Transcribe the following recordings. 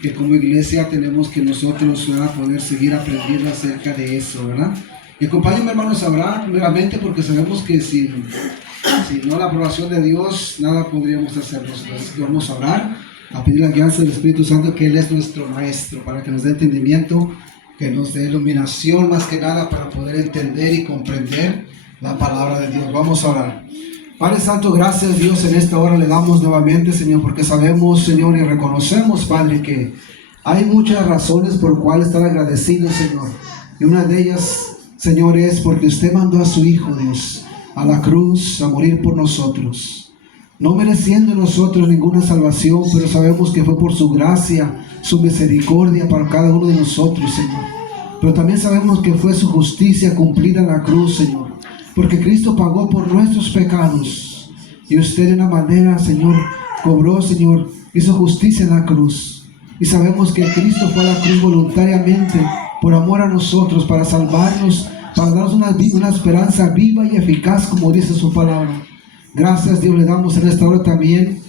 que como iglesia tenemos que nosotros, ¿verdad?, poder seguir aprendiendo acerca de eso, ¿verdad? Y acompáñenme, hermanos, a orar primeramente, porque sabemos que sin no la aprobación de Dios, nada podríamos hacer nosotros. Vamos a orar, a pedir la guianza del Espíritu Santo, que Él es nuestro Maestro, para que nos dé entendimiento, que nos dé iluminación, más que nada, para poder entender y comprender la palabra de Dios. Vamos a orar. Padre Santo, gracias Dios, en esta hora le damos nuevamente, Señor, porque sabemos, Señor, y reconocemos, Padre, que hay muchas razones por cuales estar agradecidos, Señor. Y una de ellas, Señor, es porque usted mandó a su Hijo, Dios, a la cruz a morir por nosotros, no mereciendo nosotros ninguna salvación, pero sabemos que fue por su gracia, su misericordia para cada uno de nosotros, Señor. Pero también sabemos que fue su justicia cumplida en la cruz, Señor, porque Cristo pagó por nuestros pecados y usted de una manera, Señor, cobró, Señor, hizo justicia en la cruz. Y sabemos que Cristo fue a la cruz voluntariamente por amor a nosotros, para salvarnos, para darnos una esperanza viva y eficaz, como dice su palabra. Gracias, Dios, le damos en esta hora también,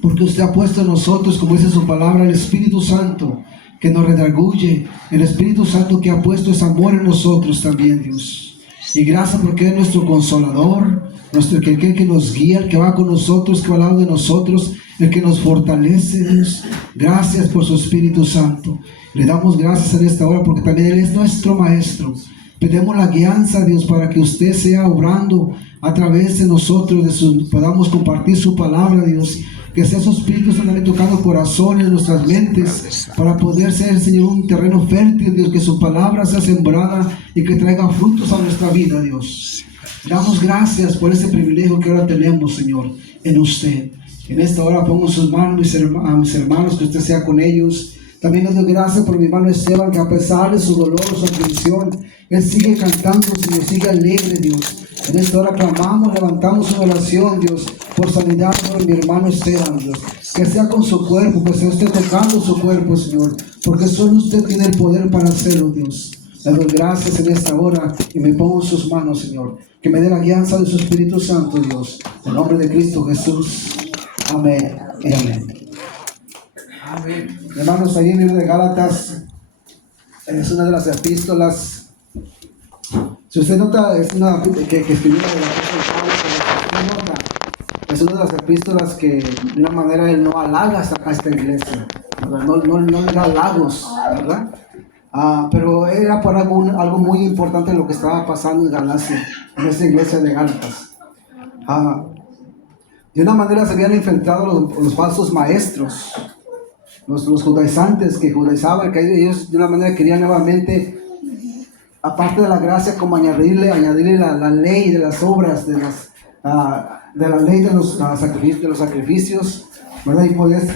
porque usted ha puesto en nosotros, como dice su palabra, el Espíritu Santo, que nos redarguye, el Espíritu Santo que ha puesto ese amor en nosotros también, Dios. Y gracias porque es nuestro consolador, el que nos guía, el que va con nosotros, que va al lado de nosotros, el que nos fortalece, Dios. Gracias por su Espíritu Santo. Le damos gracias en esta hora porque también Él es nuestro Maestro. Pedimos la guianza, Dios, para que usted sea obrando a través de nosotros, podamos compartir su palabra, Dios. Que sea su Espíritu están tocando corazones, nuestras mentes, para poder ser, Señor, un terreno fértil, Dios, que su palabra sea sembrada y que traiga frutos a nuestra vida, Dios. Damos gracias por ese privilegio que ahora tenemos, Señor, en usted. En esta hora pongo sus manos a mis hermanos, que usted sea con ellos. También les doy gracias por mi hermano Esteban, que a pesar de su dolor, su aflicción, él sigue cantando, Señor, sigue alegre, Dios. En esta hora clamamos, levantamos una oración, Dios, por sanidad por mi hermano Esteban, Dios. Que sea con su cuerpo, que sea usted tocando su cuerpo, Señor, porque solo usted tiene el poder para hacerlo, Dios. Le doy gracias en esta hora y me pongo en sus manos, Señor. Que me dé la guianza de su Espíritu Santo, Dios. En el nombre de Cristo Jesús. Amén y amén. Amén. Hermanos, ahí en el libro de Gálatas es una de las epístolas. Si usted nota, es una que escribió el apóstol Pablo, es una de las epístolas que de una manera él no halaga a esta iglesia, ¿verdad? No le da halagos, ¿verdad? Pero era por algo muy importante lo que estaba pasando en Galacia, en esta iglesia de Gálatas. De una manera se habían infiltrado los falsos maestros, los judaizantes que judaizaban, que ellos de una manera querían nuevamente, aparte de la gracia, como añadirle la ley de las obras, de la ley de los sacrificios, ¿verdad? Y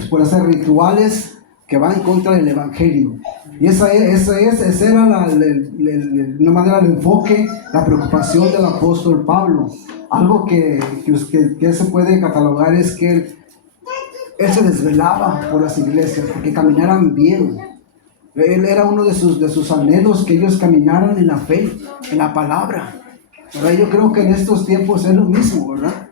por hacer rituales que van en contra del Evangelio. Y esa era de una manera el enfoque, la preocupación del apóstol Pablo. Algo que se puede catalogar es que él se desvelaba por las iglesias, porque caminaran bien. Él era uno de sus anhelos, que ellos caminaran en la fe, en la palabra, ¿verdad? Yo creo que en estos tiempos es lo mismo, ¿verdad?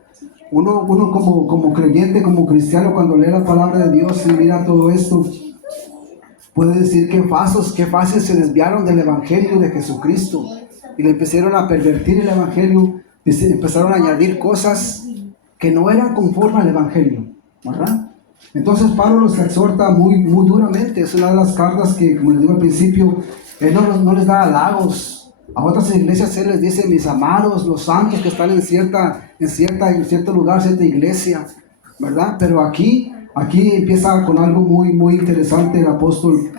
Uno como creyente, como cristiano, cuando lee la palabra de Dios y mira todo esto, puede decir que fácil se desviaron del Evangelio de Jesucristo y le empezaron a pervertir el Evangelio, empezaron a añadir cosas que no eran conforme al Evangelio, ¿verdad? Entonces Pablo los exhorta muy, muy duramente. Es una de las cartas que, como les digo al principio, él no les da halagos. A otras iglesias él les dice: mis amados, los santos que están en cierto lugar, cierta iglesia, ¿verdad? Pero aquí empieza con algo muy, muy interesante el apóstol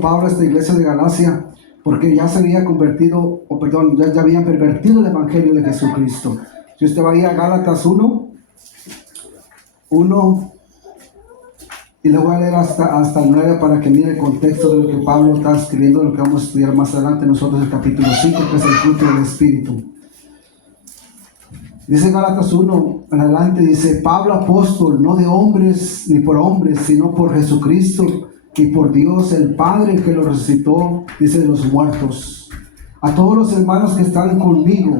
Pablo a esta iglesia de Galacia, porque ya se había convertido, ya habían pervertido el Evangelio de Jesucristo. Si usted va a ir a Gálatas 1, y le voy a leer hasta el 9 para que mire el contexto de lo que Pablo está escribiendo, de lo que vamos a estudiar más adelante nosotros, el capítulo 5, que es el fruto del Espíritu. Dice Gálatas 1 en adelante, dice: Pablo, apóstol, no de hombres ni por hombres, sino por Jesucristo y por Dios el Padre, que lo resucitó, dice, de los muertos. A todos los hermanos que están conmigo,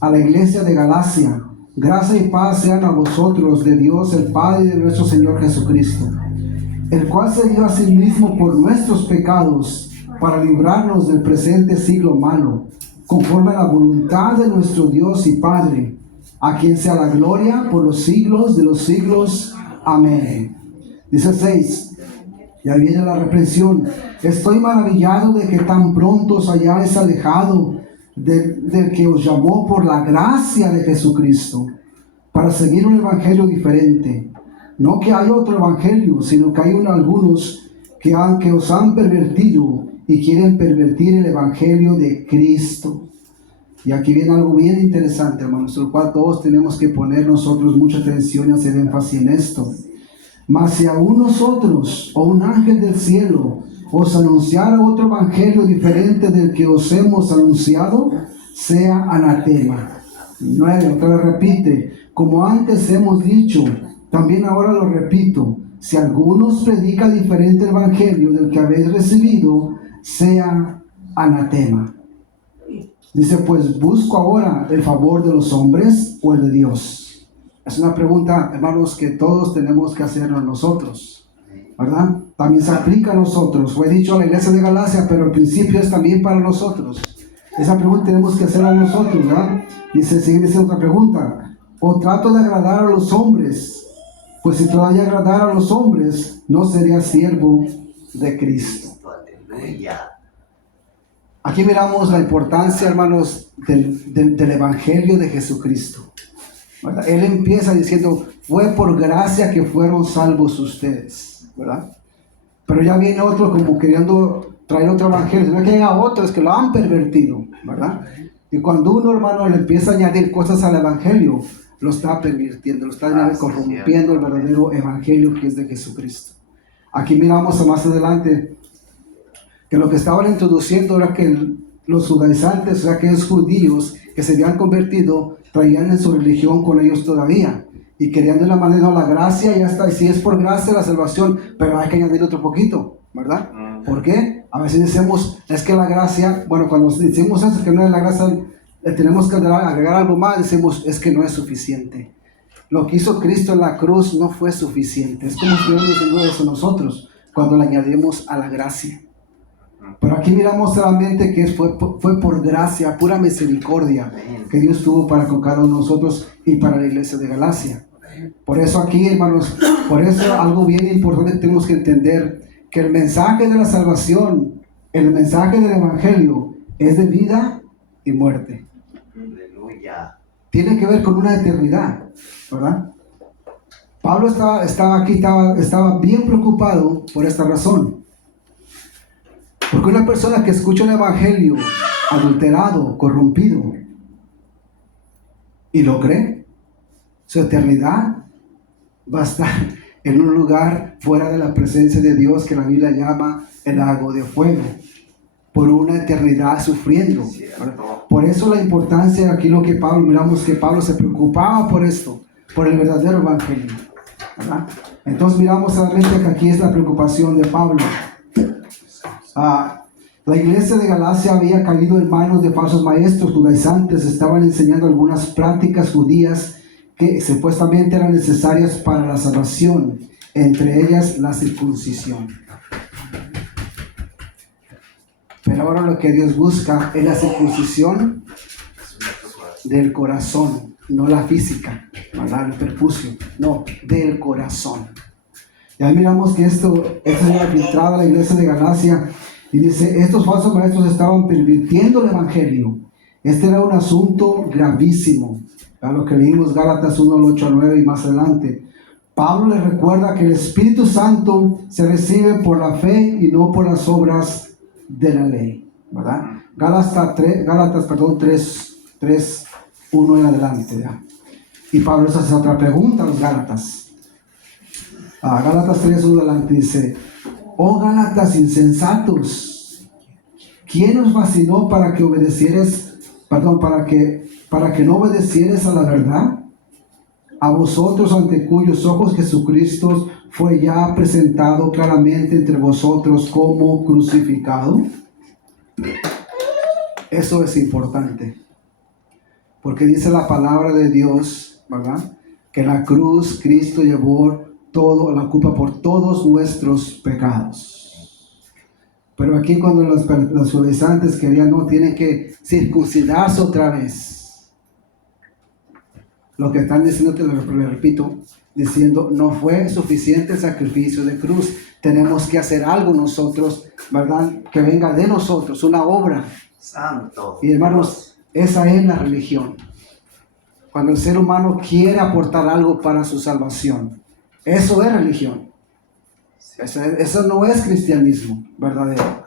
a la iglesia de Galacia, gracia y paz sean a vosotros de Dios el Padre y de nuestro Señor Jesucristo. el cual se dio a sí mismo por nuestros pecados, para librarnos del presente siglo malo, conforme a la voluntad de nuestro Dios y Padre, a quien sea la gloria por los siglos de los siglos. Amén. Dice 6. Ya viene la reprensión. Estoy maravillado de que tan pronto os hayáis alejado del que os llamó por la gracia de Jesucristo, para seguir un evangelio diferente. No que hay otro evangelio, sino que hay algunos que os han pervertido y quieren pervertir el evangelio de Cristo. Y aquí viene algo bien interesante, hermanos, el cual todos tenemos que poner nosotros mucha atención y hacer énfasis en esto. Mas si aún nosotros o un ángel del cielo os anunciara otro evangelio diferente del que os hemos anunciado, sea anatema. 9, otra vez repite, como antes hemos dicho, también ahora lo repito, si alguno os predica diferente evangelio del que habéis recibido, sea anatema. Dice, pues busco ahora el favor de los hombres o el de Dios. Es una pregunta, hermanos, que todos tenemos que hacernos nosotros, ¿verdad? También se aplica a nosotros. Fue dicho a la iglesia de Galacia, pero al principio es también para nosotros. Esa pregunta tenemos que hacer a nosotros, ¿verdad? Dice, sigue otra pregunta. ¿O trato de agradar a los hombres? Pues si todavía agradara a los hombres, no sería siervo de Cristo. Aquí miramos la importancia, hermanos, del Evangelio de Jesucristo, ¿verdad? Él empieza diciendo, fue por gracia que fueron salvos ustedes, ¿verdad? Pero ya viene otro como queriendo traer otro evangelio. No es que llega otro, es que lo han pervertido, ¿verdad? Y cuando uno, hermano, le empieza a añadir cosas al evangelio, lo está pervirtiendo, lo está corrompiendo el verdadero evangelio que es de Jesucristo. Aquí miramos más adelante que lo que estaban introduciendo era que los judaizantes, o sea, aquellos judíos que se habían convertido, traían en su religión con ellos todavía y querían de la manera, la gracia ya está, y si es por gracia la salvación, pero hay que añadir otro poquito, ¿verdad? ¿Por qué? A veces decimos, es que la gracia, bueno, cuando decimos eso, que no es la gracia, tenemos que agregar algo más, decimos, es que no es suficiente. Lo que hizo Cristo en la cruz no fue suficiente. Es como si estuviéramos diciendo eso nosotros, cuando le añadimos a la gracia. Pero aquí miramos solamente que fue por gracia, pura misericordia que Dios tuvo para con cada uno de nosotros y para la iglesia de Galacia. Por eso aquí, hermanos, por eso algo bien importante tenemos que entender, que el mensaje de la salvación, el mensaje del evangelio es de vida y muerte. Tiene que ver con una eternidad, ¿verdad? Pablo estaba bien preocupado por esta razón. Porque una persona que escucha un evangelio adulterado, corrompido, y lo cree, su eternidad va a estar en un lugar fuera de la presencia de Dios que la Biblia llama el lago de fuego, por una eternidad sufriendo. Por eso la importancia, aquí lo que Pablo, miramos que Pablo se preocupaba por esto, por el verdadero evangelio, ¿verdad? Entonces miramos realmente que aquí es la preocupación de Pablo. La iglesia de Galacia había caído en manos de falsos maestros judaizantes. Estaban enseñando algunas prácticas judías que supuestamente eran necesarias para la salvación, entre ellas la circuncisión. Pero ahora lo que Dios busca es la circuncisión del corazón, no la física, ¿verdad? El prepucio, no, del corazón. Y ahí miramos que esto es filtrado a la iglesia de Galacia y dice, estos falsos maestros estaban pervirtiendo el evangelio. Este era un asunto gravísimo. A lo que leímos Gálatas 1, 8 a 9 y más adelante. Pablo les recuerda que el Espíritu Santo se recibe por la fe y no por las obras de la ley, ¿verdad? Gálatas 3, 1 en adelante, ¿ya? Y Pablo les hace otra pregunta a los Gálatas. Gálatas 3, 1 adelante dice, oh Gálatas insensatos, ¿quién os fascinó para que no obedecieres a la verdad? A vosotros ante cuyos ojos Jesucristo fue ya presentado claramente entre vosotros como crucificado. Eso es importante, porque dice la palabra de Dios, ¿verdad? Que en la cruz Cristo llevó la culpa por todos nuestros pecados. Pero aquí cuando los judaizantes querían, no, tienen que circuncidarse otra vez. Lo que están diciendo, te lo repito, diciendo, no fue suficiente el sacrificio de cruz. Tenemos que hacer algo nosotros, ¿verdad? Que venga de nosotros, una obra. Santo. Y hermanos, esa es la religión. Cuando el ser humano quiere aportar algo para su salvación. Eso es religión. Eso no es cristianismo verdadero.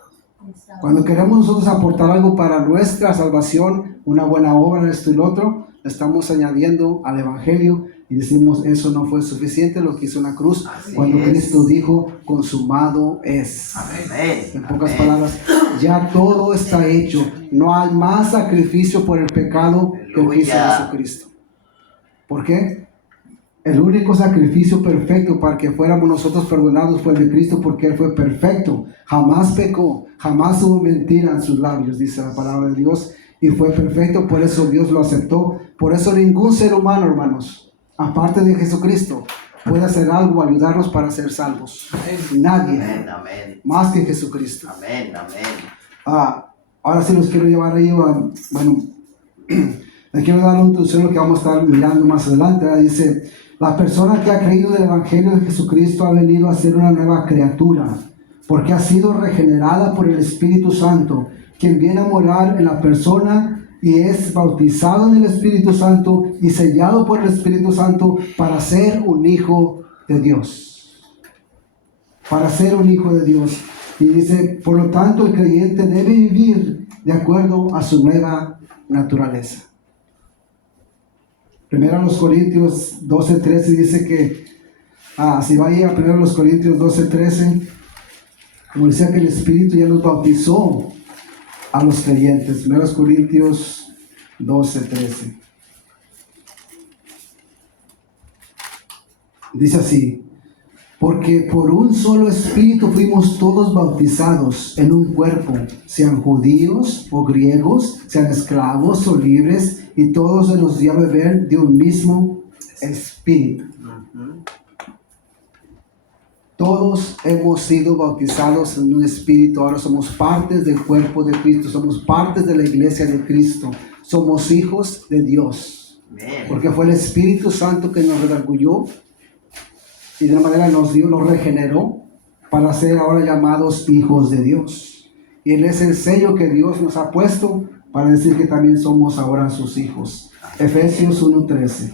Cuando queremos nosotros aportar algo para nuestra salvación, una buena obra, esto y lo otro, estamos añadiendo al Evangelio y decimos, eso no fue suficiente lo que hizo una cruz. Así cuando es. Cristo dijo, consumado es. Amén. En pocas palabras, ya todo está hecho. No hay más sacrificio por el pecado que el que hizo Aleluya. Jesucristo. ¿Por qué? El único sacrificio perfecto para que fuéramos nosotros perdonados fue el de Cristo, porque Él fue perfecto. Jamás pecó, jamás hubo mentira en sus labios, dice la palabra de Dios. Y fue perfecto, por eso Dios lo aceptó. Por eso ningún ser humano, hermanos, aparte de Jesucristo, puede hacer algo, ayudarnos para ser salvos. Nadie, Amén, amén. más que Jesucristo. Amén, amén. Ahora sí los quiero llevar ahí, bueno, les quiero dar un introducción que vamos a estar mirando más adelante. Dice, la persona que ha creído en el Evangelio de Jesucristo ha venido a ser una nueva criatura, porque ha sido regenerada por el Espíritu Santo, quien viene a morar en la persona y es bautizado en el Espíritu Santo y sellado por el Espíritu Santo para ser un hijo de Dios. Para ser un hijo de Dios. Y dice, por lo tanto, el creyente debe vivir de acuerdo a su nueva naturaleza. Primero los Corintios 12:13 dice que, si vaya a primero los Corintios 12:13, como decía que el Espíritu ya nos bautizó a los creyentes. Primero los Corintios 12:13. Dice así, porque por un solo Espíritu fuimos todos bautizados en un cuerpo, sean judíos o griegos, sean esclavos o libres, y todos se nos dio a beber de un mismo Espíritu. Todos hemos sido bautizados en un Espíritu, ahora somos partes del cuerpo de Cristo, somos partes de la iglesia de Cristo, somos hijos de Dios, Amén. porque fue el Espíritu Santo que nos redarguyó y de una manera nos regeneró para ser ahora llamados hijos de Dios. Y Él es el sello que Dios nos ha puesto para decir que también somos ahora sus hijos. Efesios 1:13.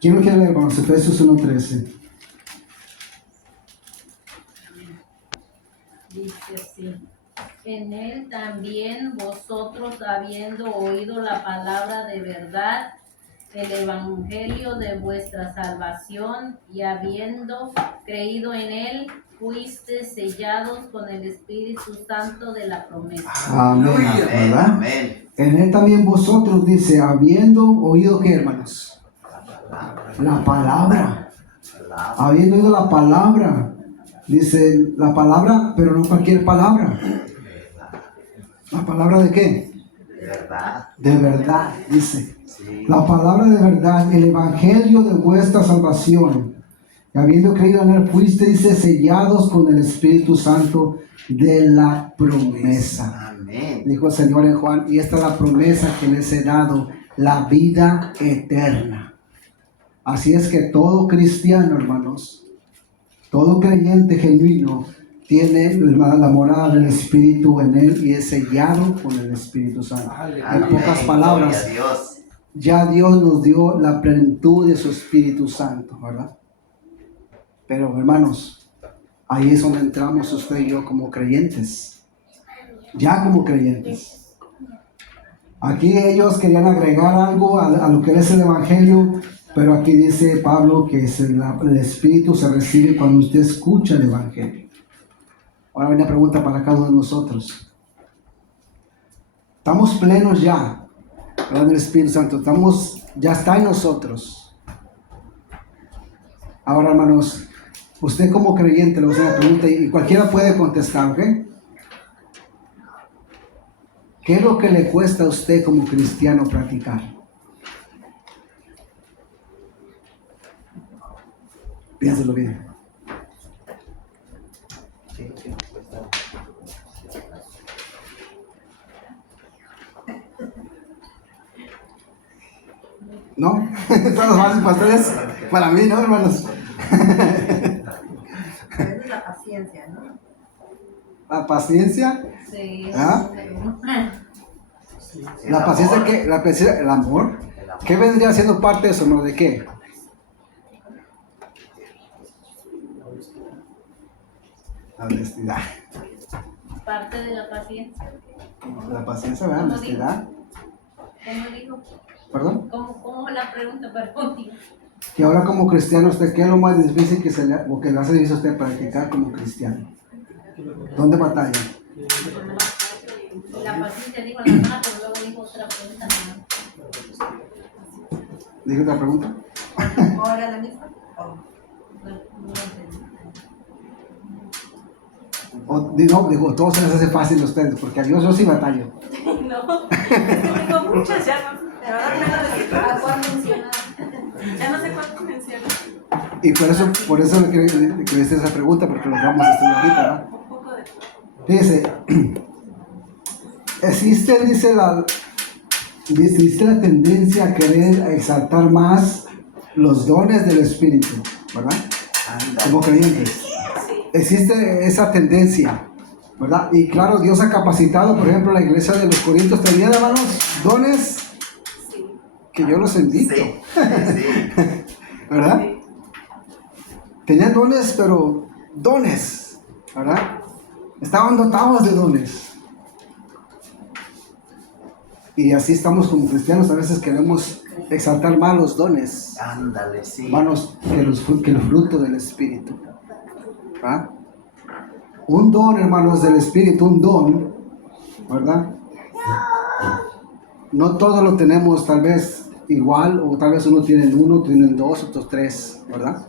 ¿Quién lo quiere leer, hermanos? Efesios 1:13. Dice así, en él también vosotros, habiendo oído la palabra de verdad, el evangelio de vuestra salvación, y habiendo creído en él, fuisteis sellados con el Espíritu Santo de la promesa. Amén, Amén, ¿verdad? amén. En él también vosotros, dice, habiendo oído, ¿qué, hermanos? La palabra. Habiendo oído la palabra. Dice la palabra, pero no cualquier palabra. ¿La palabra de qué? ¿Verdad? De verdad, dice. Sí. La palabra de verdad, el evangelio de vuestra salvación. Y habiendo creído en él, fuisteis sellados con el Espíritu Santo de la promesa. Amén. Dijo el Señor en Juan, y esta es la promesa que les he dado, la vida eterna. Así es que todo cristiano, hermanos, todo creyente genuino, tiene la morada del Espíritu en él y es sellado con el Espíritu Santo. En Amén. pocas palabras, Gloria a Dios. ya Dios nos dio la plenitud de su Espíritu Santo, ¿verdad? Pero hermanos, ahí es donde entramos usted y yo como creyentes, ya como creyentes. Aquí ellos querían agregar algo a lo que es el Evangelio, pero aquí dice Pablo que el Espíritu se recibe cuando usted escucha el Evangelio. Ahora viene una pregunta para cada uno de nosotros. Estamos plenos ya, ¿verdad? Del Espíritu Santo, ya está en nosotros. Ahora, hermanos, usted como creyente le voy a hacer una pregunta y cualquiera puede contestar, ¿ok? ¿Qué es lo que le cuesta a usted como cristiano practicar? Piénselo bien. ¿No? Esto es fácil para ustedes. Para mí, ¿no, hermanos? Es la paciencia, ¿no? La paciencia. Sí. ¿Ah? La paciencia, ¿qué? La paciencia, el amor. ¿Qué vendría siendo parte de eso, no? ¿De qué? La honestidad. Parte de la paciencia. La paciencia, ¿verdad? La honestidad. ¿Cómo dijo? ¿Perdón? ¿Cómo la pregunta? Perdón, tío. Que ahora como cristiano, ¿usted qué es lo más difícil que se le, o que le hace difícil a usted practicar como cristiano? ¿Dónde batalla? La paciencia dijo la mano, pero luego dijo otra pregunta. ¿Digo otra pregunta? ¿Ahora la misma? No entendí. No, digo, todo se les hace fácil a ustedes, porque a Dios yo sí batallo. No, tengo muchas, ya no, Pero ahora me lo decís, ¿a cuál mencionar? ya no sé cuánto menciono. Y por eso le hice esa pregunta, porque lo vamos a hacer ahorita, ¿verdad? Un poco de Fíjese, existe la tendencia a querer exaltar más los dones del Espíritu, ¿verdad? Como creyentes. Existe esa tendencia, ¿verdad? Y claro, Dios ha capacitado, por ejemplo, la iglesia de los Corintios tenía, hermanos, dones que yo los invito, Sí, sí. ¿verdad? Tenían dones, pero dones, ¿verdad? Estaban dotados de dones. Y así estamos como cristianos, a veces queremos exaltar más los dones, Ándale, sí. hermanos, que el fruto del Espíritu. ¿Verdad? Un don, hermanos, del Espíritu, un don, ¿verdad? No todos lo tenemos tal vez igual, o tal vez uno tiene uno, tienen dos, otros tres, ¿verdad?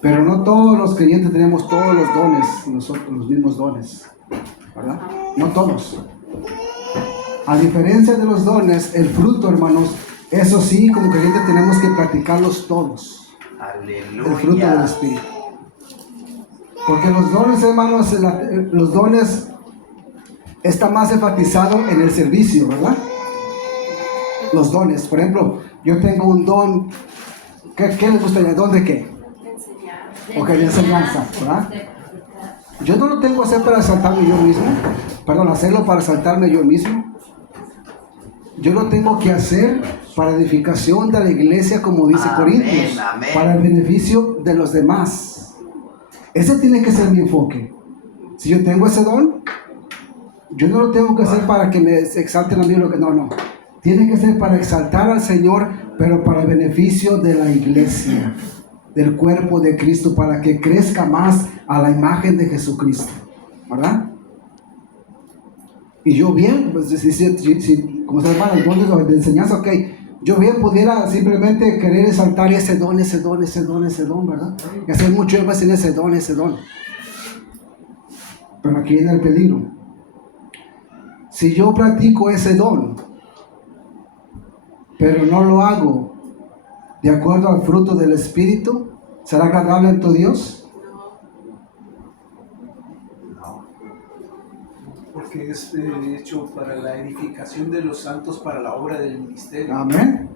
Pero no todos los creyentes tenemos todos los dones, nosotros los mismos dones, ¿verdad? No todos. A diferencia de los dones, el fruto, hermanos, eso sí, como creyentes tenemos que practicarlos todos. El fruto del Aleluya. Espíritu. Porque los dones, hermanos, los dones está más enfatizado en el servicio, ¿verdad? Los dones, por ejemplo, yo tengo un don, ¿qué les gustaría? ¿Don de qué? enseñar. Ok, de enseñanza, ¿verdad? Yo no lo tengo que hacer para exaltarme yo mismo, perdón, hacerlo para exaltarme yo mismo. Yo lo tengo que hacer para edificación de la iglesia, como dice Amén, Corintios, amén. para el beneficio de los demás. Ese tiene que ser mi enfoque. Si yo tengo ese don, yo no lo tengo que hacer para que me exalten a mí, no. Tiene que ser para exaltar al Señor, pero para el beneficio de la iglesia, del cuerpo de Cristo, para que crezca más a la imagen de Jesucristo, ¿verdad? Y yo bien, pues, si como se llama el don de enseñanza, ok, yo bien pudiera simplemente querer exaltar ese don, ¿verdad? Y hacer mucho énfasis en ese don. Pero aquí viene el peligro. Si yo practico ese don, pero no lo hago de acuerdo al fruto del Espíritu, ¿será agradable ante Dios? Porque es hecho para la edificación de los santos, para la obra del ministerio. Amén.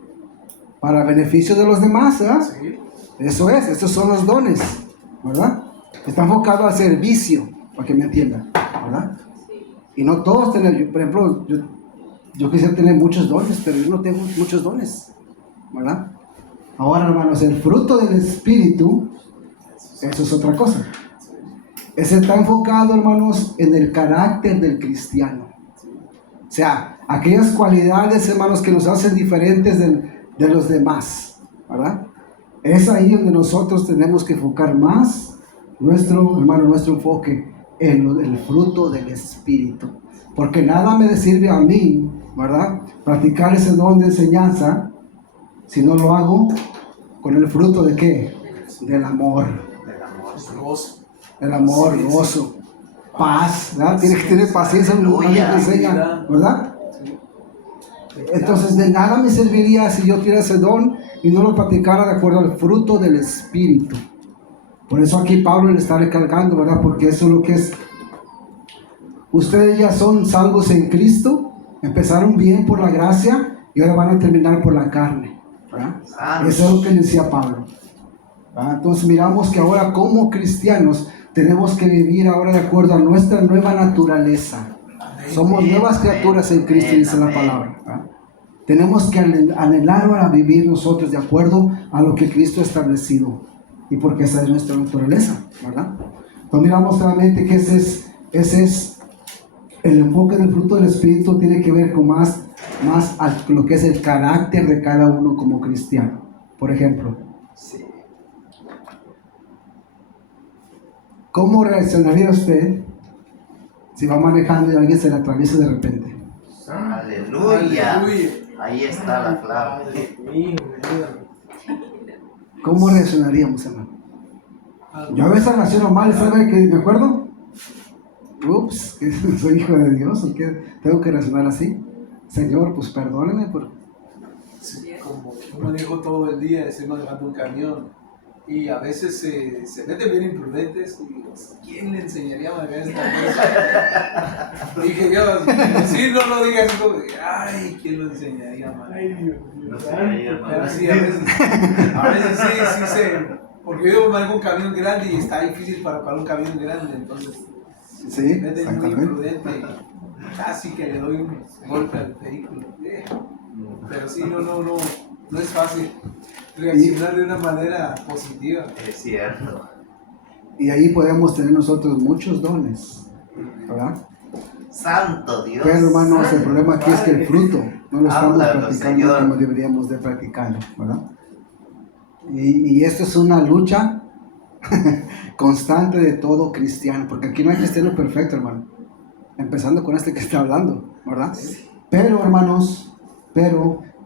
Para beneficio de los demás, ¿verdad? Sí. Eso es, esos son los dones, ¿verdad? Está enfocado al servicio, para que me entiendan, ¿verdad? Y no todos tenemos, por ejemplo, yo quisiera tener muchos dones, pero yo no tengo muchos dones, ¿verdad? Ahora, hermanos, el fruto del Espíritu, eso es otra cosa. Ese está enfocado, hermanos, en el carácter del cristiano. O sea, aquellas cualidades, hermanos, que nos hacen diferentes de los demás, ¿verdad? Es ahí donde nosotros tenemos que enfocar más nuestro enfoque en el fruto del Espíritu. Porque nada me sirve a mí, ¿verdad? Practicar ese don de enseñanza si no lo hago con el fruto de ¿qué? Del amor. Gozo. El amor, gozo. paz, ¿verdad? Tienes que tener paciencia, un lugar que te enseña, ¿verdad? Entonces de nada me serviría si yo tuviera ese don y no lo practicara de acuerdo al fruto del Espíritu. Por eso aquí Pablo le está recalcando, ¿verdad? Porque eso es lo que es. Ustedes ya son salvos en Cristo, empezaron bien por la gracia y ahora van a terminar por la carne, ¿verdad? Eso es lo que decía Pablo, ¿verdad? Entonces miramos que ahora como cristianos tenemos que vivir ahora de acuerdo a nuestra nueva naturaleza. Somos nuevas criaturas en Cristo, dice la palabra, ¿verdad? Tenemos que anhelar ahora vivir nosotros de acuerdo a lo que Cristo ha establecido y porque esa es nuestra naturaleza, ¿verdad? Entonces miramos realmente que ese es el enfoque del fruto del Espíritu. Tiene que ver con más lo que es el carácter de cada uno como cristiano. Por ejemplo, Sí. ¿cómo reaccionaría usted si va manejando y alguien se le atraviesa de repente? Aleluya. Aleluya. Ahí está la clave. ¿Cómo reaccionaríamos, hermano? Yo a veces reacciono mal, ¿sabe que me acuerdo? Ups, que soy hijo de Dios, ¿o qué? Tengo que reaccionar así. Señor, pues perdóneme por... Sí, como yo manejo todo el día, estoy manejando un camión y a veces se meten bien imprudentes y digo, ¿quién le enseñaría a manejar esta cosa? Dije yo, sí, no lo digas, como, ay, ¿quién lo enseñaría a manejar? No sé, ahí, hermano. Pero sí, a veces sí sé, porque yo manejo un camión grande y está difícil para un camión grande, entonces Sí, se meten muy exactamente. imprudente y casi que le doy un golpe al vehículo. Pero sí, no es fácil reaccionar de una manera positiva. Es cierto. Y ahí podemos tener nosotros muchos dones, ¿verdad? Santo Dios. Pero hermanos, el problema aquí es que el fruto no lo estamos Háblanos, practicando Señor. como deberíamos de practicarlo, ¿verdad? Y esto es una lucha constante de todo cristiano, porque aquí no hay cristiano perfecto, hermano. Empezando con este que está hablando, ¿verdad? Pero, hermanos,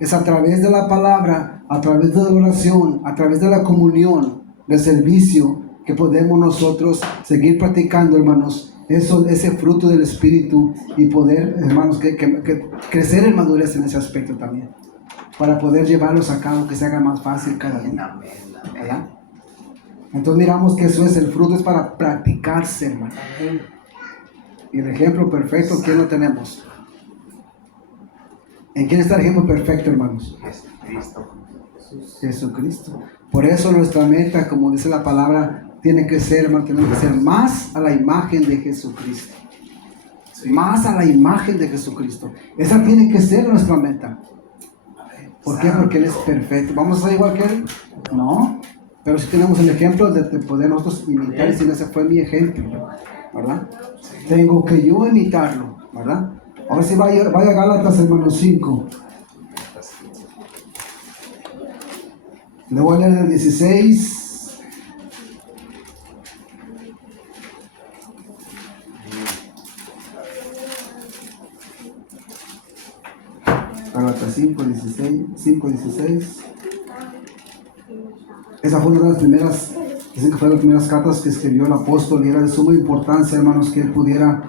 es a través de la palabra, a través de la oración, a través de la comunión, del servicio, que podemos nosotros seguir practicando, hermanos, ese fruto del Espíritu y poder, hermanos, que crecer en madurez en ese aspecto también, para poder llevarlos a cabo, que se haga más fácil cada día, Amén. ¿verdad? Entonces miramos que eso es, el fruto es para practicarse, hermano. Y el ejemplo perfecto, ¿quién lo tenemos? ¿En quién está el ejemplo perfecto, hermanos? Jesucristo. Jesucristo. Por eso nuestra meta, como dice la palabra, tiene que ser, hermano, tenemos que ser más a la imagen de Jesucristo. Más a la imagen de Jesucristo. Esa tiene que ser nuestra meta. ¿Por qué? Porque Él es perfecto. ¿Vamos a ser igual que Él? No. Pero sí tenemos el ejemplo de poder nosotros imitar, y si ese fue mi ejemplo, ¿verdad? Tengo que yo imitarlo, ¿verdad? Ahora sí vaya a Gálatas, hermano, 5. Le voy a leer el 16. Gálatas 5, 16. Esa fue una de las primeras, dicen que fue de las primeras cartas que escribió el apóstol, y era de suma importancia, hermanos, que él pudiera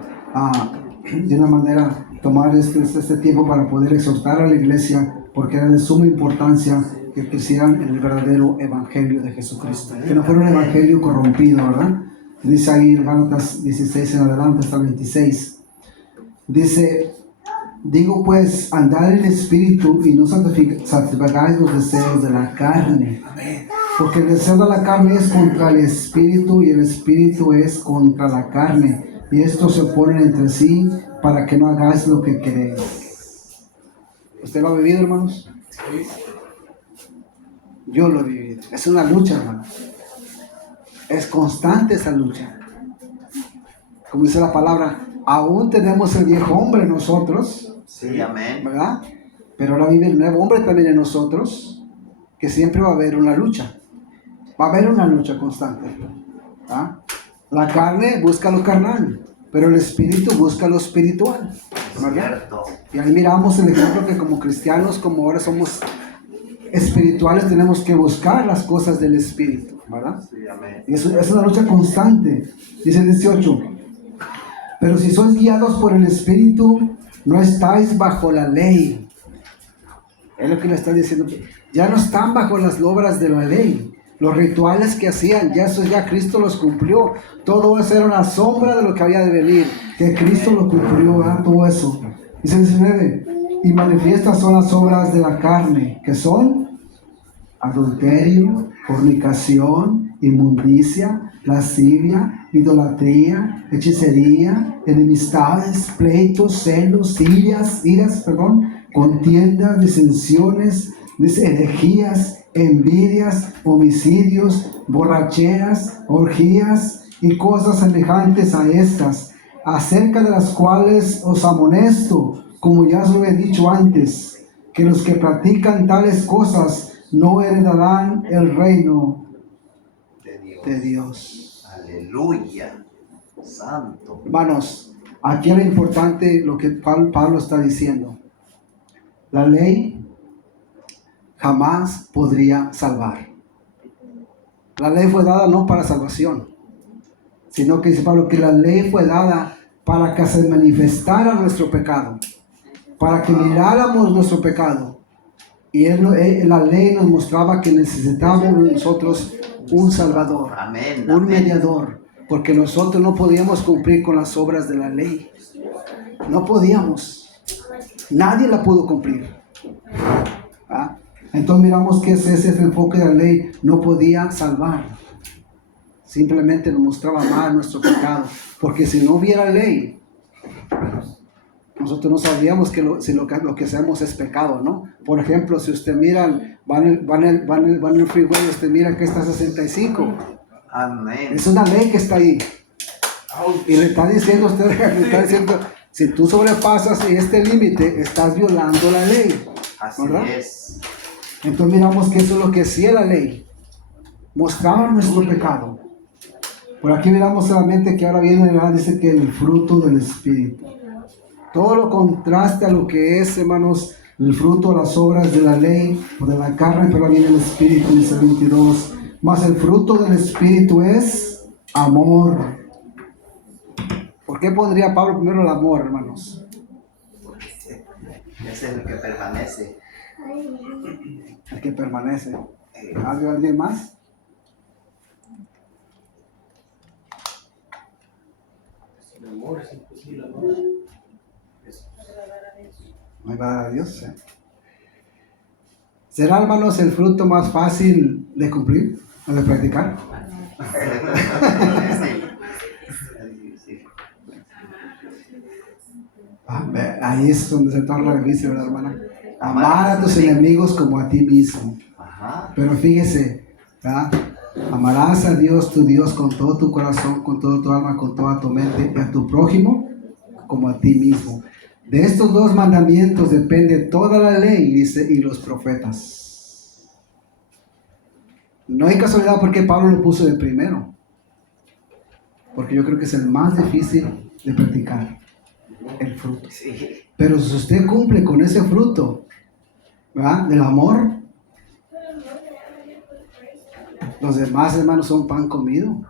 de una manera tomar este tiempo para poder exhortar a la iglesia, porque era de suma importancia que quisieran el verdadero evangelio de Jesucristo, que no fuera un evangelio corrompido, ¿verdad? Dice ahí en Gálatas 16 en adelante hasta 26, dice: digo pues, andad en el Espíritu y no satisfagáis los deseos de la carne. Porque el deseo de la carne es contra el Espíritu y el Espíritu es contra la carne. Y estos se oponen entre sí para que no hagáis lo que queréis. ¿Usted lo ha vivido, hermanos? Yo lo he vivido. Es una lucha, hermano. Es constante esa lucha. Como dice la palabra, aún tenemos el viejo hombre en nosotros. Sí, amén. ¿Verdad? Pero ahora vive el nuevo hombre también en nosotros, que siempre va a haber una lucha. Va a haber una lucha constante. ¿Ah? La carne busca lo carnal, pero el espíritu busca lo espiritual. ¿Verdad? Cierto. Y ahí miramos el ejemplo que como cristianos, como ahora somos espirituales, tenemos que buscar las cosas del espíritu, ¿verdad? Sí, amén. Y eso es una lucha constante. Dice el 18: Pero si sois guiados por el Espíritu, no estáis bajo la ley. Es lo que le está diciendo. Ya no están bajo las obras de la ley. Los rituales que hacían, ya eso ya Cristo los cumplió. Todo eso era una sombra de lo que había de venir. Que Cristo lo cumplió, ¿verdad? Todo eso. Dice 19. Y manifiestas son las obras de la carne, que son adulterio, fornicación, inmundicia, lascivia, idolatría, hechicería, enemistades, pleitos, celos, iras, contiendas, disensiones, herejías, envidias, homicidios, borracheras, orgías y cosas semejantes a estas, acerca de las cuales os amonesto, como ya os lo he dicho antes, que los que practican tales cosas no heredarán el reino de Dios. Aleluya. Santo. Hermanos, aquí es lo importante lo que Pablo está diciendo. La ley jamás podría salvar. La ley fue dada no para salvación, sino que dice Pablo que la ley fue dada para que se manifestara nuestro pecado, para que miráramos nuestro pecado. Y la ley nos mostraba que necesitábamos nosotros un Salvador, Amén. un mediador, porque nosotros no podíamos cumplir con las obras de la ley. No podíamos. Nadie la pudo cumplir. ¿Ah? Entonces miramos que ese enfoque de la ley no podía salvar. Simplemente nos mostraba más nuestro pecado. Porque si no hubiera ley, nosotros no sabíamos que lo que hacemos es pecado, ¿no? Por ejemplo, si usted mira, van en el freeway, usted mira que está 65. Amén. Es una ley que está ahí. Y le está diciendo a usted, le está diciendo, si tú sobrepasas este límite, estás violando la ley. Así ¿verdad? es. Entonces miramos que eso es lo que hacía la ley. Mostraba nuestro pecado. Por aquí miramos solamente que ahora viene, dice que el fruto del Espíritu. Todo lo contraste a lo que es, hermanos, el fruto de las obras de la ley o de la carne, pero viene el Espíritu, dice 22. Mas el fruto del Espíritu es amor. ¿Por qué pondría Pablo primero el amor, hermanos? Ese es el que permanece. El que permanece. ¿Alguien más? Sin amor es imposible, ¿no? No hay nada a Dios. ¿Será, hermanos, el fruto más fácil de cumplir o de practicar? Sí. Ahí es donde se torna difícil, ¿verdad, hermana? Amar a tus enemigos como a ti mismo. Ajá. Pero fíjese, ¿verdad? Amarás a Dios, tu Dios, con todo tu corazón, con toda tu alma, con toda tu mente, y a tu prójimo como a ti mismo. De estos dos mandamientos depende toda la ley, dice, y los profetas. No hay casualidad porque Pablo lo puso de primero. Porque yo creo que es el más difícil de practicar, el fruto. Sí. Pero si usted cumple con ese fruto, ¿verdad? Del amor, los demás, hermanos, son pan comido.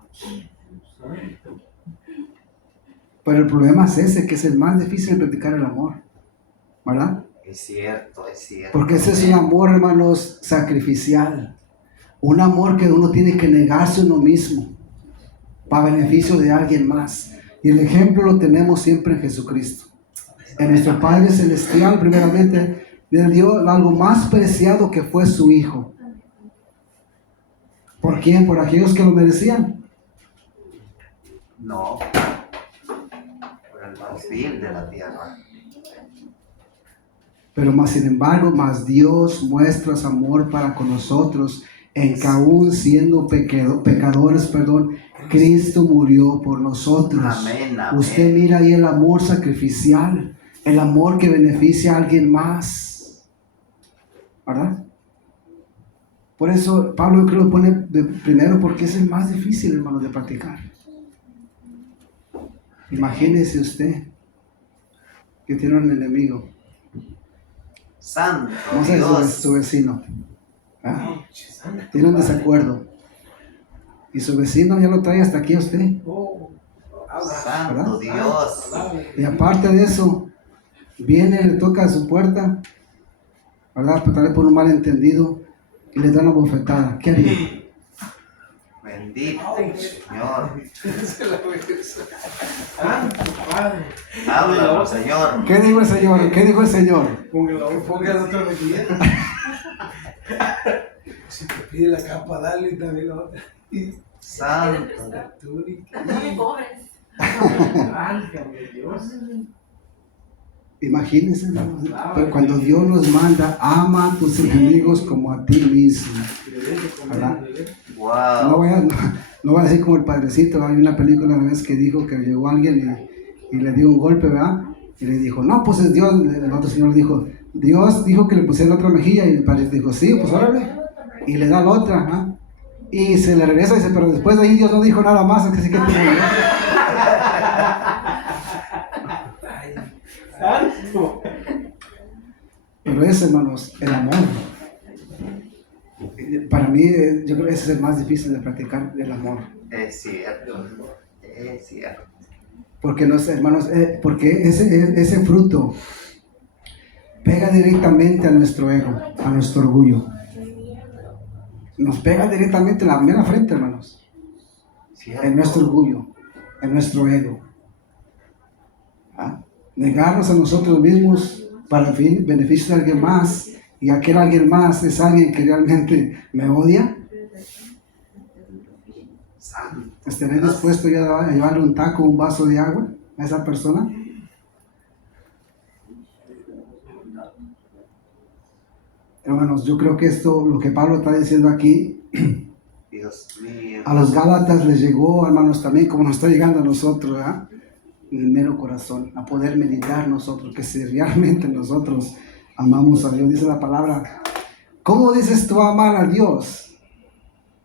Pero el problema es ese, que es el más difícil de practicar el amor, ¿verdad? Es cierto, es cierto. Porque ese es un amor, hermanos, sacrificial. Un amor que uno tiene que negarse a uno mismo para beneficio de alguien más. Y el ejemplo lo tenemos siempre en Jesucristo. En nuestro Padre Celestial, primeramente, le dio algo más preciado que fue su Hijo. ¿Por quién? ¿Por aquellos que lo merecían? No. Por el más vil de la tierra. Pero más sin embargo, más Dios muestra su amor para con nosotros, en que aún siendo pecadores, Cristo murió por nosotros. Amén, amén. Usted mira ahí el amor sacrificial, el amor que beneficia a alguien más, ¿verdad? Por eso Pablo creo que lo pone de primero, porque es el más difícil, hermano, de practicar. Imagínese usted que tiene un enemigo. Santo Vamos a ver Dios. su vecino. ¿Ah? Tiene un desacuerdo. Y su vecino ya lo trae hasta aquí a usted. Santo Dios. Y aparte de eso, viene, le toca a su puerta, ¿verdad? Tal vez por un malentendido, y le da una bofetada. ¿Qué haría? Bendito Señor. Se la regresa. Santo Padre. Háblanos, Señor. ¿Qué dijo el Señor? ¿Qué dijo el Señor? Póngale otra mejilla. Si te pide la capa, dale también la otra. Santo. La túnica. No me cobres. Válgame Dios. Imagínense, hermanos, pero cuando Dios nos manda, ama a tus enemigos como a ti mismo. ¿Verdad? No Wow. voy a decir como el padrecito. Hay una película una vez que dijo que llegó alguien y le dio un golpe, ¿verdad? Y le dijo, no, pues es Dios. El otro señor le dijo, Dios dijo que le pusiera la otra mejilla. Y el padre dijo, sí, pues órale. Y le da la otra, ¿ah? Y se le regresa y dice, pero después de ahí Dios no dijo nada más. Es que sí que tuvo, Santo. Pero es, hermanos, el amor. Para mí, yo creo que ese es el más difícil de practicar, el amor. Es cierto. Es cierto. Porque, no sé, hermanos, porque ese fruto pega directamente a nuestro ego, a nuestro orgullo. Nos pega directamente en la mera frente, hermanos. En nuestro orgullo, en nuestro ego. ¿Ah? Negarnos a nosotros mismos para el beneficio de alguien más, y aquel alguien más es alguien que realmente me odia. ¿Estaré dispuesto ya a llevarle un taco, un vaso de agua a esa persona? Hermanos, yo creo que esto, lo que Pablo está diciendo aquí, Dios mío. a los Gálatas les llegó, hermanos, también como nos está llegando a nosotros, ¿verdad? En el mero corazón, a poder meditar nosotros, que si realmente nosotros amamos a Dios, dice la palabra, ¿cómo dices tú amar a Dios?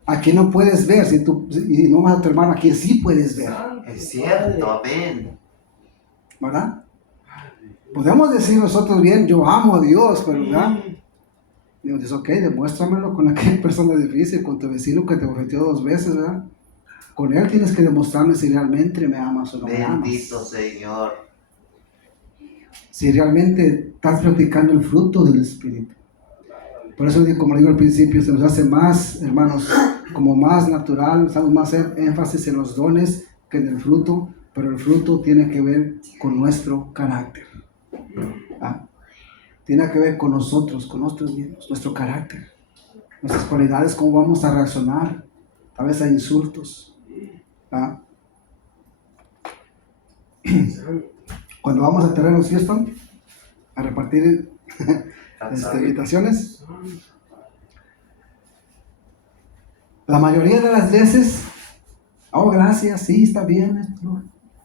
A quien no puedes ver, y no vas a tu hermano, a quien sí puedes ver, Es cierto. Amén. ¿verdad? Podemos decir nosotros bien, yo amo a Dios, pero ¿verdad? Dios dice, ok, demuéstramelo con aquella persona difícil, con tu vecino que te bofeteó 2 veces, ¿verdad? Con él tienes que demostrarme si realmente me amas o no me amas. Bendito Señor. Si realmente estás practicando el fruto del Espíritu. Por eso, como digo al principio, se nos hace más, hermanos, como más natural, estamos más énfasis en los dones que en el fruto, pero el fruto tiene que ver con nuestro carácter. ¿Ah? Tiene que ver con nosotros mismos, nuestro carácter, nuestras cualidades, cómo vamos a reaccionar, a veces a insultos. ¿Ah? Cuando vamos a Terrenos Houston a repartir invitaciones, la mayoría de las veces, oh gracias, sí, está bien esto.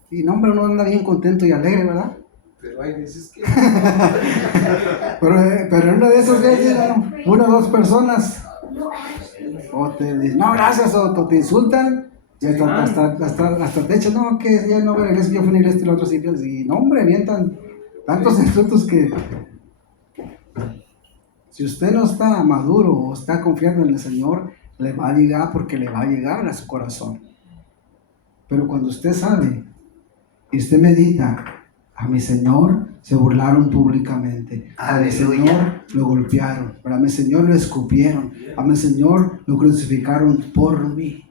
Y no, hombre, uno anda bien contento y alegre, ¿verdad? Pero hay veces que. Pero en una de esas veces, una o 2 personas o te dicen, no, gracias, o te insultan, y hasta te echan, no, que ya no voy a la iglesia, yo fui a la iglesia y los otros sitios, y no, hombre, avientan tantos insultos que si usted no está maduro o está confiando en el Señor, le va a llegar porque le va a llegar a su corazón. Pero cuando usted sabe y usted medita, a mi Señor se burlaron públicamente, a mi Señor lo golpearon, a mi Señor lo escupieron, a mi Señor lo crucificaron por mí.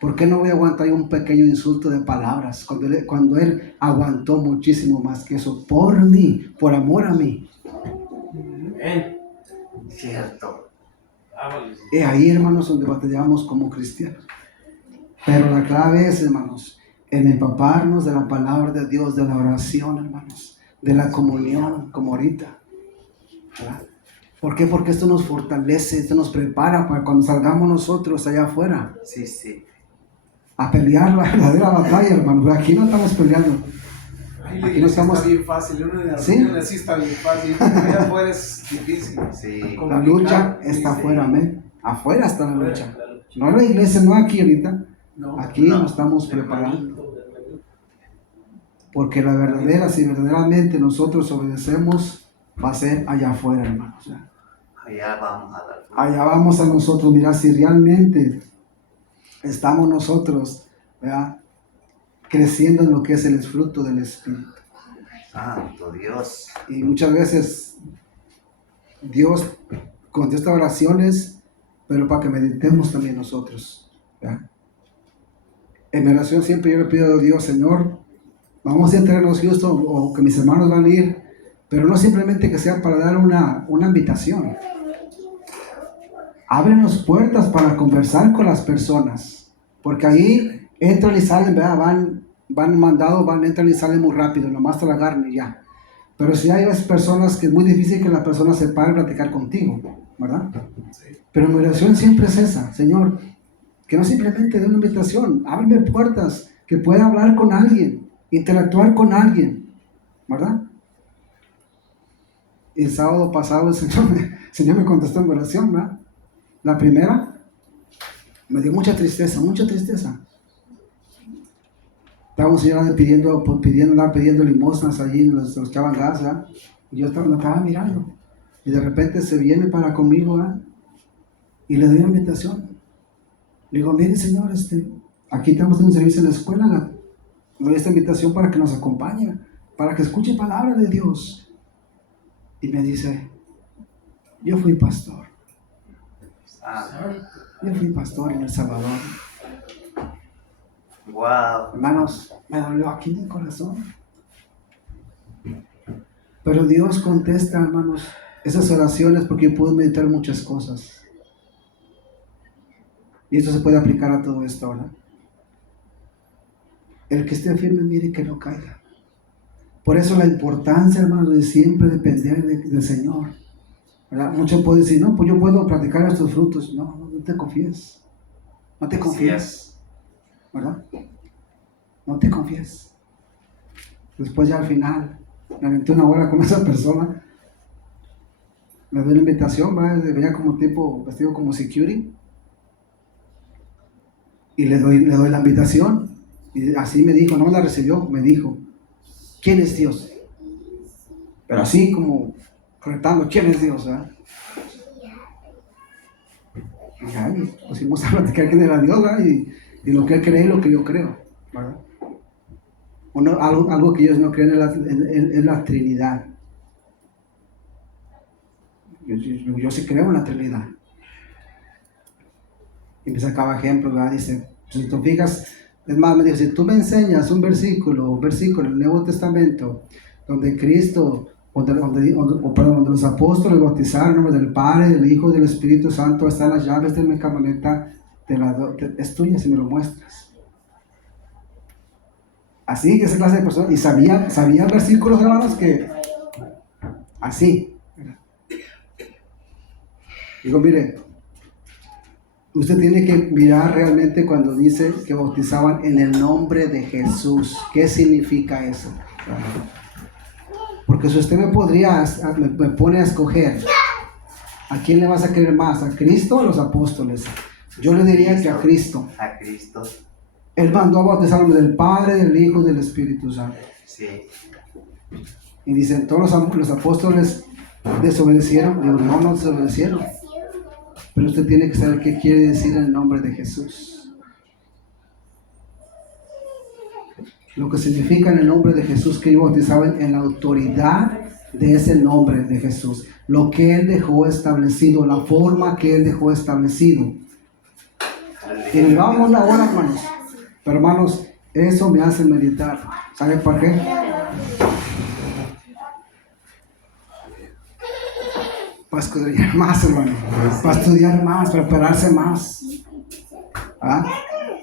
¿Por qué no voy a aguantar un pequeño insulto de palabras cuando él aguantó muchísimo más que eso por mí, por amor a mí? Cierto. Y ahí, hermanos, donde batallamos como cristianos. Pero la clave es, hermanos, en empaparnos de la palabra de Dios, de la oración, hermanos, de la comunión, como ahorita, ¿verdad? ¿Por qué? Porque esto nos fortalece, esto nos prepara para cuando salgamos nosotros allá afuera Sí, sí. a pelear la verdadera batalla, hermanos. Aquí no estamos peleando. Aquí no estamos. Está bien fácil, uno de las ¿Sí? reuniones sí está bien fácil. Allá afuera es difícil. Sí. La lucha está afuera, amén. Afuera está la lucha. No en la iglesia, no aquí ahorita. No. Aquí nos estamos preparando. Porque la verdadera, si verdaderamente nosotros obedecemos, va a ser allá afuera, hermanos. Allá vamos a dar. Allá vamos a nosotros, mira, si realmente estamos nosotros, ¿verdad? creciendo en lo que es el fruto del Espíritu. Santo Dios. Y muchas veces Dios contesta oraciones, pero para que meditemos también nosotros, ¿verdad? En mi oración siempre yo le pido a Dios, Señor, vamos a entrarnos Houston o que mis hermanos van a ir, pero no simplemente que sea para dar una invitación. Ábrenos puertas para conversar con las personas, porque ahí entran y salen, ¿verdad? Van mandados, entran y salen muy rápido, nomás te la agarran y ya. Pero si hay personas que es muy difícil que la persona se pare a platicar contigo, ¿verdad? Sí. Pero mi oración siempre es esa, Señor, que no simplemente dé una invitación, ábreme puertas, que pueda hablar con alguien, interactuar con alguien, ¿verdad? Y el sábado pasado el Señor me contestó en oración, ¿verdad? La primera me dio mucha tristeza, mucha tristeza. Estábamos pidiendo limosnas allí, los que echaban gas, ¿verdad? Y yo lo estaba mirando. Y de repente se viene para conmigo, ¿verdad? Y le doy una invitación. Le digo, mire Señor, aquí tenemos un servicio en la escuela. Le doy esta invitación para que nos acompañe, para que escuche palabra de Dios. Y me dice, yo fui pastor. Yo fui pastor en El Salvador. Wow. Hermanos, me dolió aquí en el corazón. Pero Dios contesta, hermanos, esas oraciones porque yo puedo meditar muchas cosas. Y esto se puede aplicar a todo esto ahora. El que esté firme, mire que no caiga. Por eso la importancia, hermanos, de siempre depender del Señor, ¿verdad? Muchos pueden decir, no, pues yo puedo practicar estos frutos. No te confíes. No te confíes. ¿Verdad? No te confíes. Después ya al final, me aventé una hora con esa persona. Me doy una invitación, venía como tipo, vestido como security. Y le doy la invitación. Y así me dijo, no la recibió, me dijo, ¿quién es Dios? Pero así como retando, ¿quién es Dios? ¿Verdad? Y ahí pusimos a platicar quién era Dios, ¿verdad? Y lo que él cree y lo que yo creo, ¿verdad? Algo que ellos no creen es la Trinidad. Yo sí creo en la Trinidad. Y me sacaba ejemplos, ¿verdad? Dice, si tú fijas, es más, me dijo, si tú me enseñas un versículo en el Nuevo Testamento, donde Cristo, donde los apóstoles bautizaron en nombre del Padre, del Hijo y del Espíritu Santo, están las llaves de mi camioneta, es tuya si me lo muestras. Así, esa clase de personas, y sabía versículos, hermanos, que así. Digo, mire, usted tiene que mirar realmente cuando dice que bautizaban en el nombre de Jesús. ¿Qué significa eso? Porque si usted me pone a escoger, ¿a quién le vas a creer más? ¿A Cristo o a los apóstoles? Yo le diría que a Cristo. A Cristo. Él mandó a bautizar en nombre del Padre, del Hijo y del Espíritu Santo. Sí. Y dicen, todos los apóstoles desobedecieron. Digo, no desobedecieron. Pero usted tiene que saber qué quiere decir el nombre de Jesús. Lo que significa en el nombre de Jesús, que ellos bautizaban en la autoridad de ese nombre de Jesús. Lo que Él dejó establecido, la forma que Él dejó establecido. Y vamos la hora, hermanos. Pero hermanos, eso me hace meditar. ¿Saben por qué? Para estudiar más, hermano. Para estudiar más, prepararse más. ¿Ah?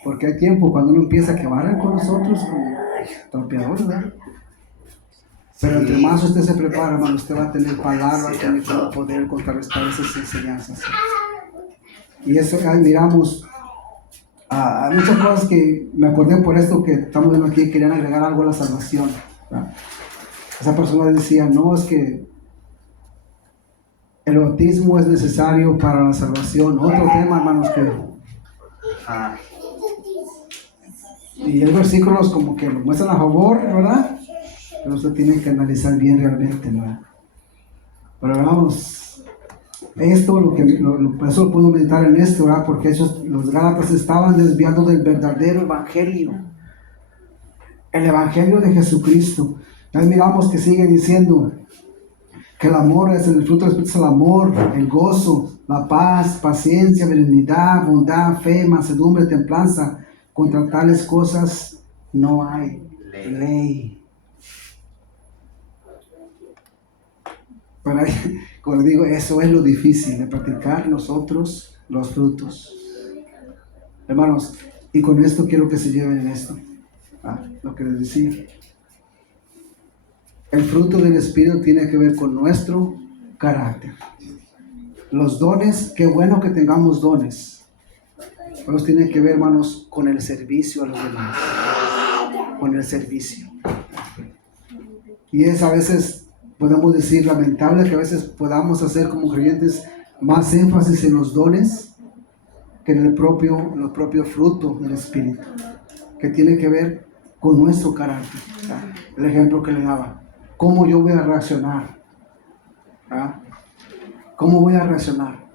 Porque hay tiempo cuando uno empieza a quebrar con nosotros como tropeadores, ¿verdad? Pero entre más usted se prepara, hermano, usted va a tener palabras, va a tener poder contrarrestar esas enseñanzas. Y eso, ahí miramos hay muchas cosas que me acordé por esto que estamos viendo aquí, querían agregar algo a la salvación, ¿verdad? Esa persona decía, no, es que el bautismo es necesario para la salvación. Otro tema, hermanos, que y el versículo como que lo muestran a favor, ¿verdad? Pero usted tiene que analizar bien realmente, ¿verdad? Pero vamos, esto, por eso lo puedo meditar en esto, ¿verdad? Porque los Gálatas estaban desviando del verdadero evangelio. el Evangelio de Jesucristo. Ya miramos que sigue diciendo que el amor es el fruto del Espíritu, es el amor, el gozo, la paz, paciencia, benignidad, bondad, fe, mansedumbre, templanza. Contra tales cosas no hay ley. Pero como digo, eso es lo difícil de practicar nosotros los frutos. Hermanos, y con esto quiero que se lleven esto, lo que les decía. El fruto del Espíritu tiene que ver con nuestro carácter. Los dones, qué bueno que tengamos dones. Pero tienen que ver, hermanos, con el servicio a los demás. Con el servicio. Y es a veces, podemos decir, lamentable que a veces podamos hacer como creyentes más énfasis en los dones que en el propio fruto del Espíritu, que tiene que ver con nuestro carácter. El ejemplo que le daba. ¿Cómo yo voy a reaccionar? ¿Cómo voy a reaccionar?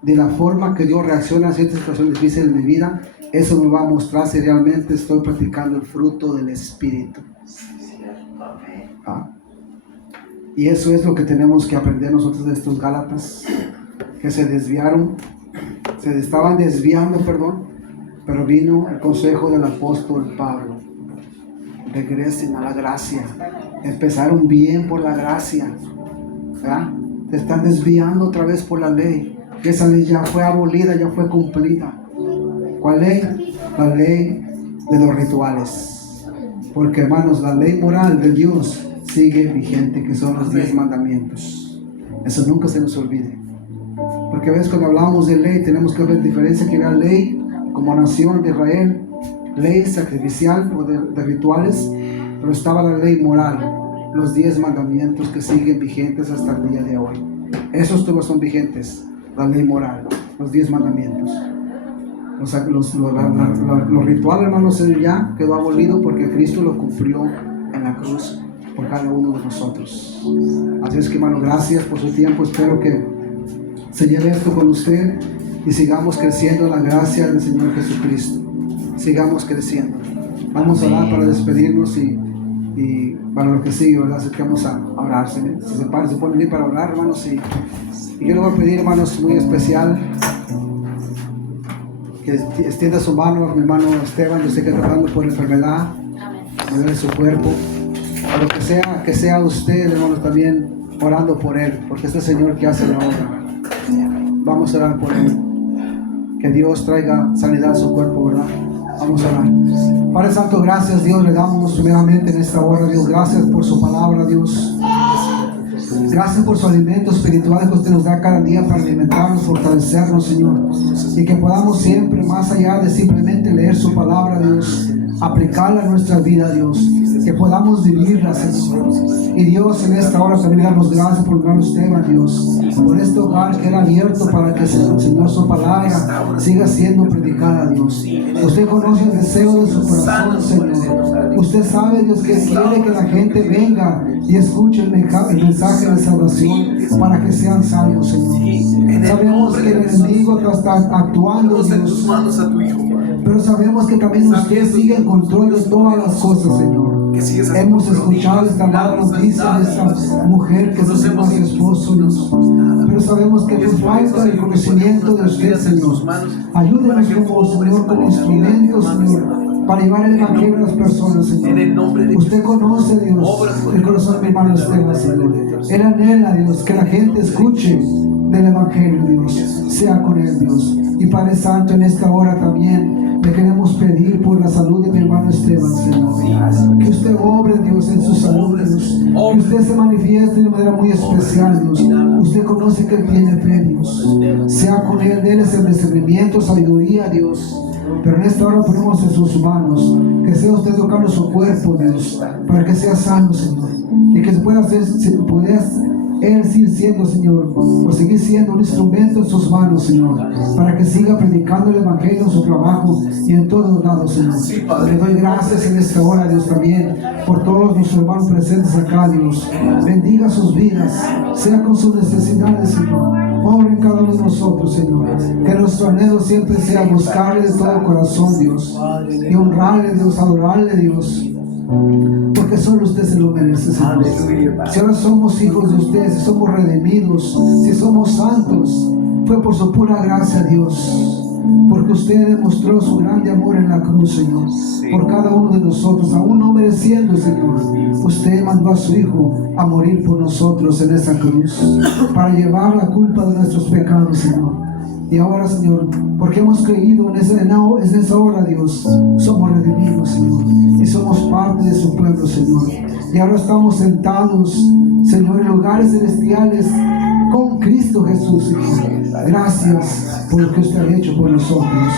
De la forma que yo reacciono a ciertas situaciones difíciles de mi vida, eso me va a mostrar si realmente estoy practicando el fruto del Espíritu. Y eso es lo que tenemos que aprender nosotros de estos Gálatas, que se estaban desviando, pero vino el consejo del apóstol Pablo. Regresen a la gracia. Empezaron bien por la gracia. Se están desviando otra vez por la ley. Esa ley ya fue abolida, ya fue cumplida. ¿Cuál ley? La ley de los rituales. Porque, hermanos, la ley moral de Dios sigue vigente, que son los 10 mandamientos. Eso nunca se nos olvide. Porque a veces cuando hablamos de ley tenemos que ver diferencia que la ley como nación de Israel, ley sacrificial o de rituales, pero estaba la ley moral, los 10 mandamientos que siguen vigentes hasta el día de hoy. Esos todos son vigentes, la ley moral, los 10 mandamientos. Los rituales, hermanos, ya quedó abolido porque Cristo lo cumplió en la cruz por cada uno de nosotros. Así es que, hermano, gracias por su tiempo. Espero que se lleve esto con usted y sigamos creciendo en la gracia del Señor Jesucristo. Sigamos creciendo. Vamos a orar para despedirnos y para lo que sigue, ¿verdad? Así que vamos a orar. Si se pueden venir para orar, hermanos. Y yo le voy a pedir, hermanos, muy especial que extienda su mano a mi hermano Esteban. Yo sé que está tratando por enfermedad, de su cuerpo. A lo que sea usted, hermanos, también orando por él, porque es el Señor que hace la obra. Vamos a orar por él. Que Dios traiga sanidad a su cuerpo, ¿verdad? Vamos a orar. Padre Santo, gracias, Dios, le damos primeramente en esta hora, Dios. Gracias por su palabra, Dios. Gracias por su alimento espiritual que usted nos da cada día para alimentarnos, fortalecernos, Señor. Y que podamos siempre, más allá de simplemente leer su palabra, Dios, aplicarla a nuestra vida, Dios. Que podamos vivirla, Señor. Y Dios, en esta hora también damos gracias por el hermano Esteban, Dios, por este hogar que era abierto para que, Señor, su palabra siga siendo predicada, Dios. Usted conoce el deseo de su corazón, Señor. Usted sabe, Dios, que quiere que la gente venga y escuche el mensaje de salvación para que sean salvos, Señor. Sabemos que el enemigo está actuando, Dios, pero sabemos que también usted sigue en control de todas las cosas, Señor. Hemos escuchado esta mala noticia de esa mujer que no tenemos esposo, Dios. Pero sabemos que nos falta el conocimiento de usted, Señor. Ayúdenos como, Señor, como instrumentos, Señor, para llevar el evangelio a las personas, Señor. Usted conoce, Dios, el corazón de mi hermano Esteban, Señor. Él anhela, Dios, que la gente escuche del evangelio, Dios. Sea con él, Dios. Y Padre Santo, en esta hora también le queremos pedir por la salud de mi hermano Esteban, Señor. Que usted obre, Dios, en su salud, Dios. Que usted se manifieste de manera muy especial, Dios. Usted conoce que él tiene fe, Dios. Sea con él, déle ese discernimiento, sabiduría, Dios. Pero en esta hora ponemos en sus manos, que sea usted tocando su cuerpo, Dios, para que sea sano, Señor. Y que se pueda hacer, él sigue siendo, Señor, o seguir siendo un instrumento en sus manos, Señor, para que siga predicando el evangelio en su trabajo y en todos lados, Señor. Le doy gracias en esta hora, Dios, también por todos nuestros hermanos presentes acá, Dios. Bendiga sus vidas, sea con sus necesidades, Señor. Obra en cada uno de nosotros, Señor. Que nuestro anhelo siempre sea buscarle de todo corazón, Dios, y honrarle, Dios, adorarle, Dios, porque solo usted se lo merece, Señor. Si ahora somos hijos de usted, si somos redimidos, si somos santos, fue por su pura gracia, Dios. Porque usted demostró su grande amor en la cruz, Señor, por cada uno de nosotros, aún no mereciendo, Señor. Usted mandó a su Hijo a morir por nosotros en esa cruz, para llevar la culpa de nuestros pecados, Señor. Y ahora, Señor, porque hemos creído en esa hora, Dios, somos redimidos, Señor, y somos parte de su pueblo, Señor. Y ahora estamos sentados, Señor, en lugares celestiales con Cristo Jesús, Señor. Gracias por lo que usted ha hecho por nosotros.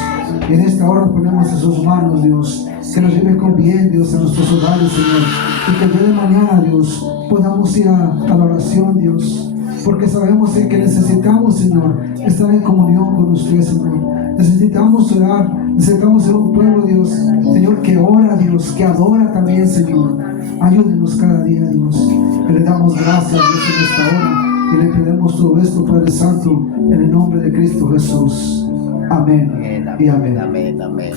Y en esta hora ponemos en sus manos, Dios, que nos lleve con bien, Dios, a nuestros hogares, Señor. Y que el día de mañana, Dios, podamos ir a la oración, Dios. Porque sabemos que necesitamos, Señor, estar en comunión con usted, Señor. Necesitamos orar, necesitamos ser un pueblo, Dios, Señor, que ora, Dios, que adora también, Señor. Ayúdenos cada día, Dios. Que le damos gracias, Dios, en esta hora. Y le pedimos todo esto, Padre Santo, en el nombre de Cristo Jesús. Amén y amén. Amén, amén.